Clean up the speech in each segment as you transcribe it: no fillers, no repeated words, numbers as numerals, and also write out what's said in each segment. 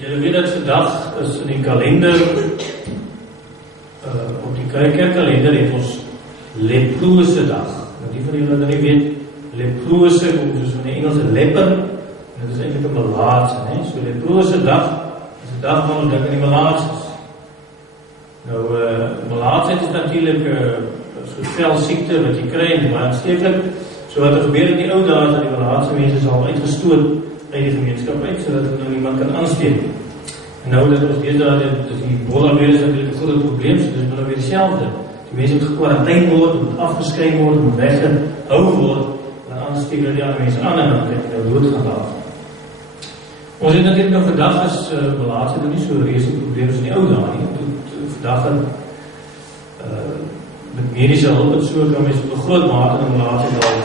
Julle weet dat vandag is in die kalender, op die kerkkalender het ons leprose dag. Nou die van julle wat nie weet, leprose, soos van die Engelse leper, en dit is eintlik 'n malaatse, né? So leprose dag is 'n dag waar ons dink aan die malaatses. Nou, malaatsheid is natuurlik 'n soort velsiekte wat jy kry en baie aansteeklik. So wat er gebeur in die ou dae is dat die malaatse mense sal uitgestoot uit die gemeenskap uit, sodat hulle nou niemand kan aansteek. En nou dat ons weet dat die Ebola-virus natuurlijk 'n groot probleem is, dus nou weer dieselfde. Die mense moet gekwarantyne word, moet afgeskei word, moet weggehou word, dan aansteek hulle die ander mense aan en dan kan jy nou dood gaan laat. Ons het natuurlijk nou vandag is malaatse nou nie so 'n reuse probleem as in die ou dae nie. Vandag met medische hulp en so kan mense op 'n groot mate in malaatse al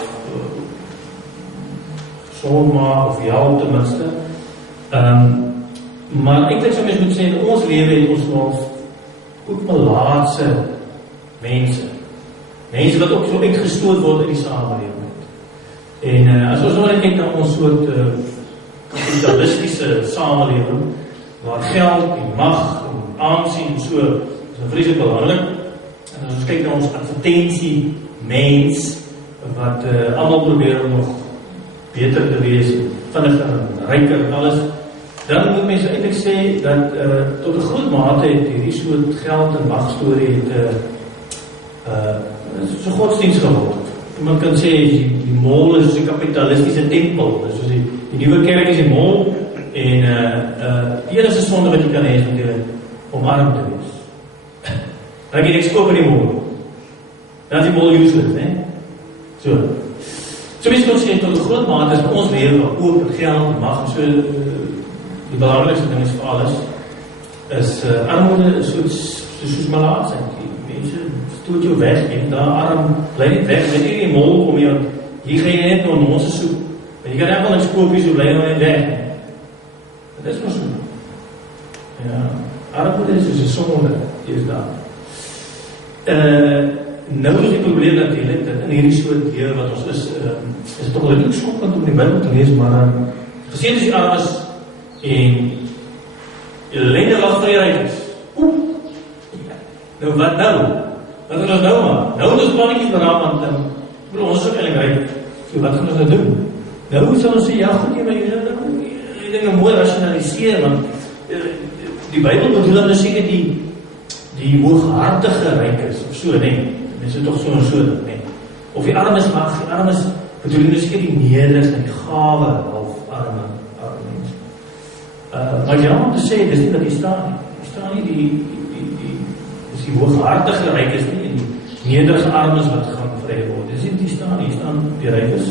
gesond maak of help ten minste. Maar eintlik sou mens moet sê, in ons lewe het ons wel ook malaatse mense. Mense wat ook so uitgestoot word in die samelewing. En as ons nou net kyk na ons soort kapitalistiese samelewing, waar geld en mag en aansien en so, is vreeslik belangrik. En as ons kyk na ons advertensie mens, wat almal probeer om nog beter te wees, vinniger en ryker en alles, dan moet mense eintlik sê dat tot 'n groot mate het hierdie soort geld en magstorie so godsdienst geword. Man kan sê die mol is soos 'n kapitalistiese tempel, soos die nuwe kerk is die mol en die enigste sonde wat jy kan hê is om arm te wees. Dan jy niks koop in die mol. Dan is die mol useless, né? So mense kan sê tot 'n groot mate is ons lewe oop met geld en mag en so. Die belangrikste ding is vir alles is armoede soos malaatsheid. Mense stoot jou weg en daar arm bly net weg, weet jy die mol om jou, hier gaan jy net door monse soep en jy kan echt wel niks koop hier, so bly nou net weg. Dit is maar so. Ja, armoede is soos 'n sonde, hier is daar. Nou is die probleem natuurlijk dat in hierdie soort lewe wat ons is het toch wel skokkend om die Bybel te lees, maar geseënd is die armes en ellende wag vir die rykes. Nou wat nou? Wat gaan ons nou maak? Nou het ons plannetjies beraam, want ons is ook eintlik ryk. So wat gaan ons nou doen? Nou sal ons sê, ja goed, maar jy sal dinge mooi rationaliseer, want die Bybel bedoel dan seker die hooghartige rykes, of so, nee. Mense toch so en so, nee. Of die armes mag, die armes bedoel jy seker die nederig en die gawe, of arme mense. Maar ja, om te sê, dis nie wat hier staan nie. Hier staan nie die hooghartige rykes nie, en die nederige armes wat gaan vry word. Dis nie die staan nie, hier staan die rykes,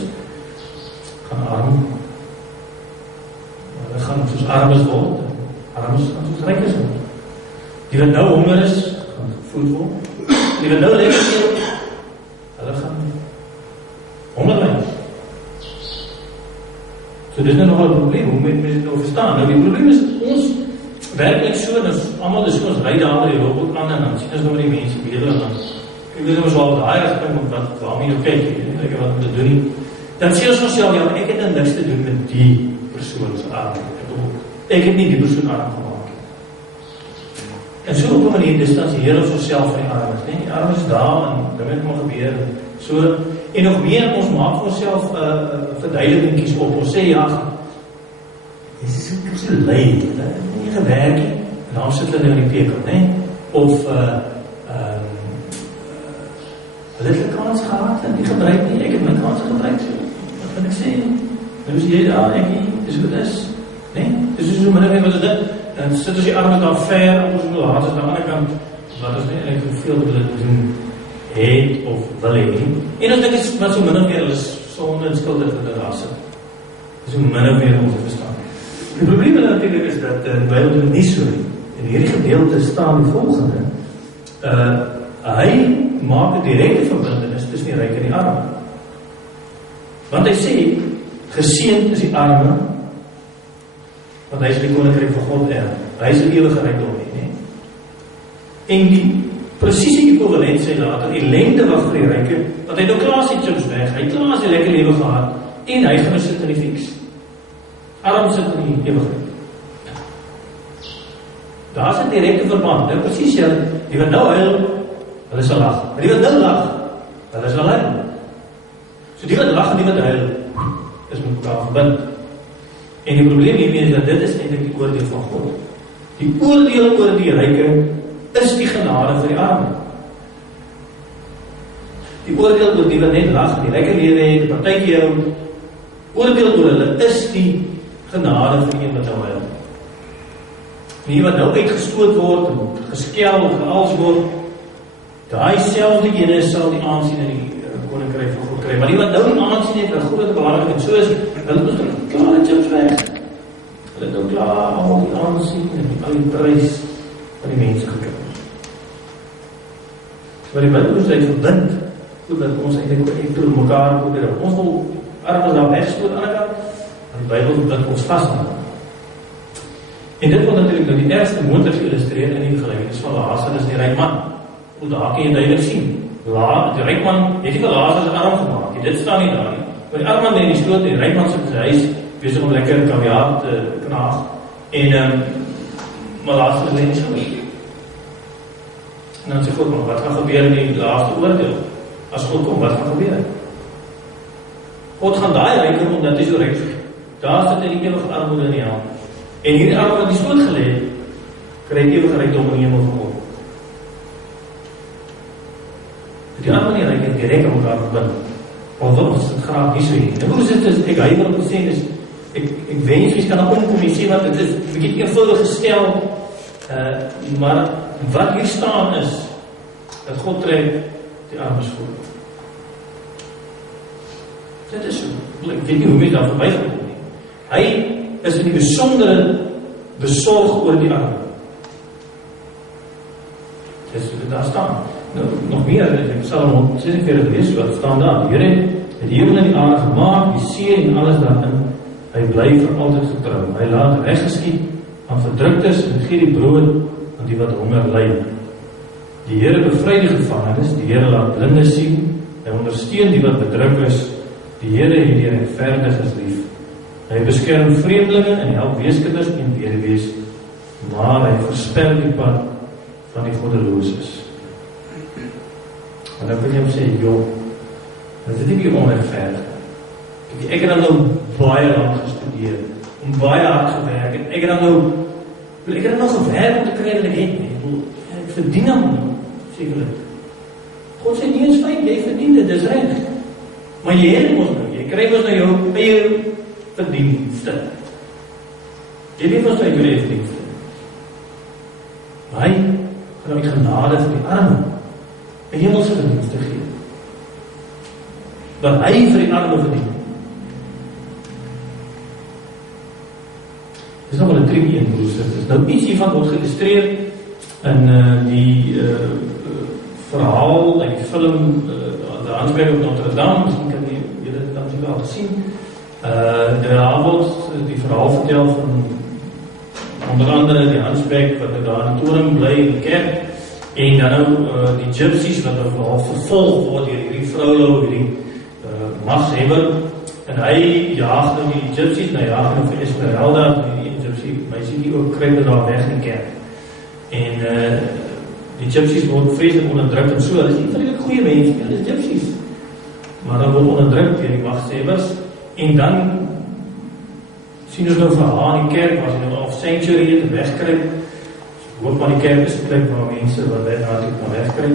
gaan arm, hulle gaan soos armes word, armes gaan soos rykes word. Die wat nou honger is, gaan gevoed word, die wat nou lekker eet, hulle gaan honger ly. So dit is nou nogal 'n probleem, hoe moet mense dit nou verstaan? Nou die probleem is, ons werklik so, en allemaal is so, ons ry daar, die loop ook aan, en dan sien ons nou met die mense beter, en dan ek weet ons wel daai rigting, waarmee jy kyk, ek wat om te doen nie, dan sê ons onsself, ja, ek het nou niks te doen met die persoon se arm, ek het nie die persoon arm gemaak. En so op 'n manier distansieer ons onsself van die armes, nee, die armes is daar, en dit moet maar gebeur, so, en nog meer, ons maak vir onsself verduidelikingetjies op, ons sê, ja, dit is so lui, nie gewerk, en dan sit hulle nou in die pekel, nee, of, hulle het 'n kans gehad, en die gebruik nie, ek het my kans gebruik, so, wat kan ek sê, nou is jy daar, ek nie, dis wat is, nee, dis so min of meer wat is dit, en sit ons die arme daar ver, ons wil haat, aan die ander kant, wat is nie eigenlijk hoeveel wat hulle doen, het of wil hê nie. En ons dink is wat so min of meer hulle sonde en skuld het vir hulle rasse. So min of meer ons verstaan. Die probleem natuurlijk is dat die Bybel doen nie so nie. In hierdie gedeelte staan die volgende. Hy maak 'n direkte verbintenis tussen die ryk en die arme. Want hy sê, geseënd is die arme, want hy is die koninkryk van God erf. Hy is 'n ewige rykdom nie. En die presiese ekwivalent sê later, ellende wag vir die ryke, want hy nou klaar sy chips weg, hy klaar sy lekker lewe gehad, en hy gaan sit in die fiks. Arm sit in die ewigheid. Daar is 'n direkte verband. Nou presies die wat nou huil, hulle sal lag. Maar die wat nou lag, hulle sal huil. So die wat lag en die wat huil, is met mekaar verbind. En die probleem hiermee is dat dit is eintlik die oordeel van God. Die oordeel oor die ryke is die genade vir die arme. Die oordeel oor die wat net lag, die lekker lewe het, die partytjie hou, oordeel oor hulle is die genade vir die een wat nou huil. En die wat nou uitgestoot word en geskel of geals word, daai selfde ene sal die aansien in die koninkryk van God kry. Maar die wat nou die aansien het, wat groot belangrijk en so is, hulle moet nou klaar die chips weg. Hulle het nou klaar al die aansien en al die prys van die mense gekry. Maar die Bybel is verbind, goed dat ons eintlik toe mekaar probeer. Ons wil armes daar wegstoot aan die kant, en die Bybel verbind ons vast aan. En dit word natuurlik nou die ergste moontlike geïllustreer in die gelykenis van Lazarus die ryk man. Want daar kan jy duidelik sien. Die ryk man het nie vir Lazarus arm gemaak. Dit staan nie daar nie. Maar die arm man in die stoot, die ryk man sit in sy huis, besig om lekker kaviaar te knaag. En maar Lazarus lê nie so nie. En dan sê God, maar wat gaan gebeur in die laaste oordeel? As God kom, wat gaan gebeur? God gaan daai ryk om dat hy so ryk. Daar sit in die ewige armoede in die hel. En hierdie arme wat die stoot gelê, kry ewige rykdom in die hemel van God. Die arme en die ryk het direk aan mekaar verbind. Want wat ons dit graag nie so hier. En hoe is dit, ek huiwer om te sê, is, ek wens, jy kan omkom, jy sê wat, het is verkeerd eenvoudig gestel, maar wat hier staan is, dat God trek die armes voor. Dit is so, ek weet nie hoe mens daar voorbij gekom nie. Hy is in die besondere besorg oor die arme. Dis wat daar staan. Nou, nog meer, ek Psalm 46 lees, wat staan daar? Die Here het die hemel en die aarde gemaak, die see en alles daarin. Hy bly vir altyd getrou. Hy laat reg geskied aan verdruktes en gee die brood aan die wat honger ly. Die Here bevry die gevangenes, die Here laat blindes sien, hy ondersteun die wat bedruk is, die Here het die regverdiges lief. Hy beskerm vreemdelinge en help weeskinders en weduwees, maar hy verspel die pad van die goddeloses. En dan kan jy hom sê, joh, dit is nie onregverdig. Ek het dan nou baie lang gestudeer, en baie hard gewerk, en ek het dan nou gewerk om te kry wat ek het nie. Ek verdien hom nie, sekerlik. God sê nie eens fyn, jy verdien dit, dis reg. Maar jy het ons nou, jy kry ons nou jou eie verdienste. Jy weet ons nou jou eie verdienste. Maar hy gaan nou die genade vir die arme, 'n hemelse verdienste gee. Wat hy vir die arme verdien. Dis nog wel 'n tricky een, broers. Dit is nou iets hiervan word geïllustreer in die verhaal, in die film, de Hansberg op Notre Dame, misschien kan julle dit dan al gesien. Daar word die verhaal vertel van onder andere die Hansberg wat daar in die toren bly in die kerk, en dan nou die gypsies wat nou vooral vervolg word deur hierdie vroulo, hierdie magshebber, en hy jaag nou die gypsies, nou jaag nou vir Esmeralda, die gypsie meisie die ook kry daar weg in die kerk. En die gypsies word vreeslik onderdruk en so, hulle is nie vreeslik goeie mense, hulle is gypsies. Maar dan word onderdruk deur die magshebers, en dan sien ons nou vir haar in die kerk, as jy nou al sanctuary het, wegkry, hoop maar die kerk is die plek waar mense wat natuurlijk kan wegkry.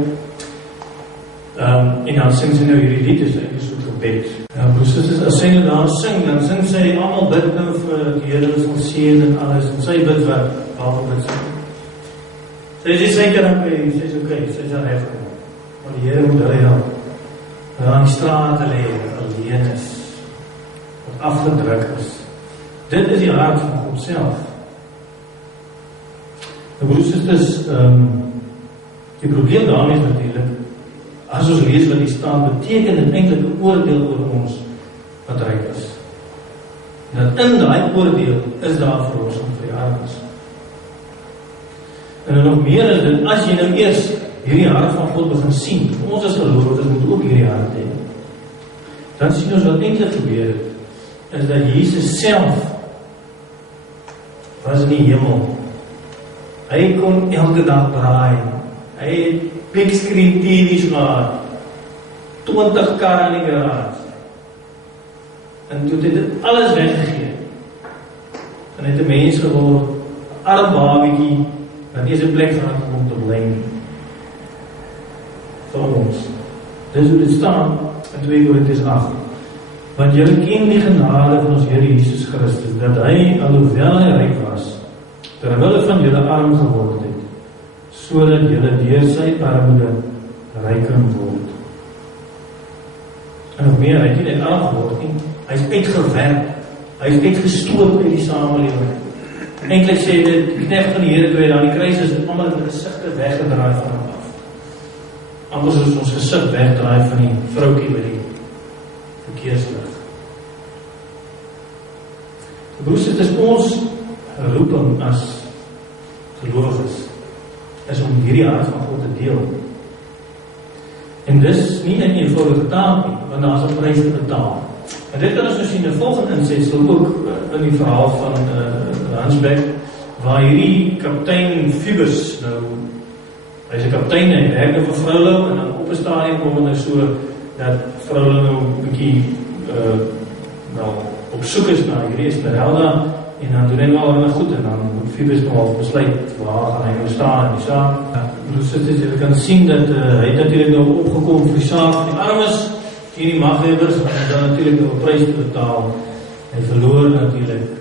En dan sing sy nou hierdie lied, is eintlik so gebed. Broers, as sy nou daar sing, dan sing sy almal bid nou vir die Here sal seën en alles, en sy bid wat, waarvoor bid sy. Sy is seker dan sy is oké, sy is reg gekom. Maar die Here moet hulle help. Hulle aan die strate lê, alleen is, wat afgedruk is. Dit is die hart van God self. Nou broers, die probleem daarmee is natuurlijk, as ons lees wat hier staan, beteken dit eintlik 'n oordeel oor ons wat ryk is. En dat in daai oordeel is daar verlossing vir die armes. En nog meer is dit, as jy nou eers hierdie hart van God begin sien, ons as gelowiges moet ook hierdie hart hê, dan sien ons wat eintlik gebeur het, is dat Jesus self was in die hemel. Hy kon elke dag braai. Hy het big screen TV's gehad. 20 karre in die garage. En toe het dit alles weggegee. En het 'n mens geword, 'n arm babietjie, wat nie eens 'n plek gehad om te bly nie. Vir ons. Dis hoe dit staan in 2 Korintiërs 8. Want julle ken die genade van ons Here Jesus Christus, dat hy, alhoewel hy ryk was, terwille van julle arm geword het, sodat julle deur sy armoede ryk kan word. En nog meer, hy het nie net arm geword nie, hy is uitgewerk, hy is uitgestoot uit die samelewing. Eintlik sê dit, die knegt van die Here toe hy daar die kruis is, het allemaal die gesigte weggedraai van hom af. Anders is ons gesig wegdraai van die vroukie by die verkeerslig. Broers, dit is ons roeping as gelowiges, is om hierdie hart van God te deel. En dis nie 'n eenvoudige taak nie, want daar is 'n prys te betaal. En dit kan ons nou sien in 'n volgende insetsel, ook in die verhaal van Hansbeck, waar hierdie kaptein Phoebus, nou, hy is 'n kaptein, hy werk nou vir Vrouwlou, en dan op 'n stadium kom het nou so, dat Vrouwlou nou 'n bietjie, op soek is na hierdie Esmeralda, en dan doen hy nou al goed, en dan moet Phoebus nog al besluit, waar gaan hy nou staan in die saak. Dus jy kan sien dat hy het natuurlijk nou opgekom vir die saak van die armes, die maghebbers, en dan natuurlijk nog 'n prys te betaal. Hy verloor natuurlijk,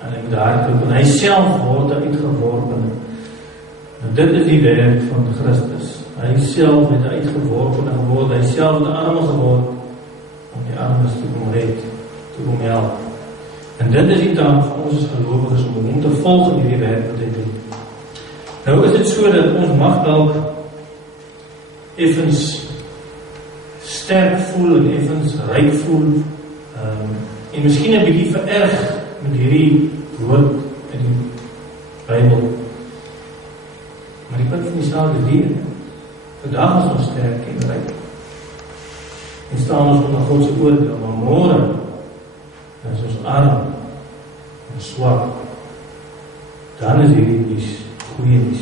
en hy moet hardloop, en hy self word uitgeworpen. En dit is die werk van Christus. Hy self het uitgeworpen geword, hy self de arme geword, om die armes te kom red, te kom help. En dit is die taak van ons as gelowiges, om hom te volg in hierdie werk wat hy doen. Nou is dit so dat ons mag dalk effens sterk voel en effens ryk voel, en miskien 'n bietjie vererg met hierdie woord in die Bybel. Maar die punt van die saak is hier. Vandag is ons sterk en ryk. En staan ons onder God se oordeel, maar môre is ons arm en swak. Dan is hierdie nuus goeie nuus.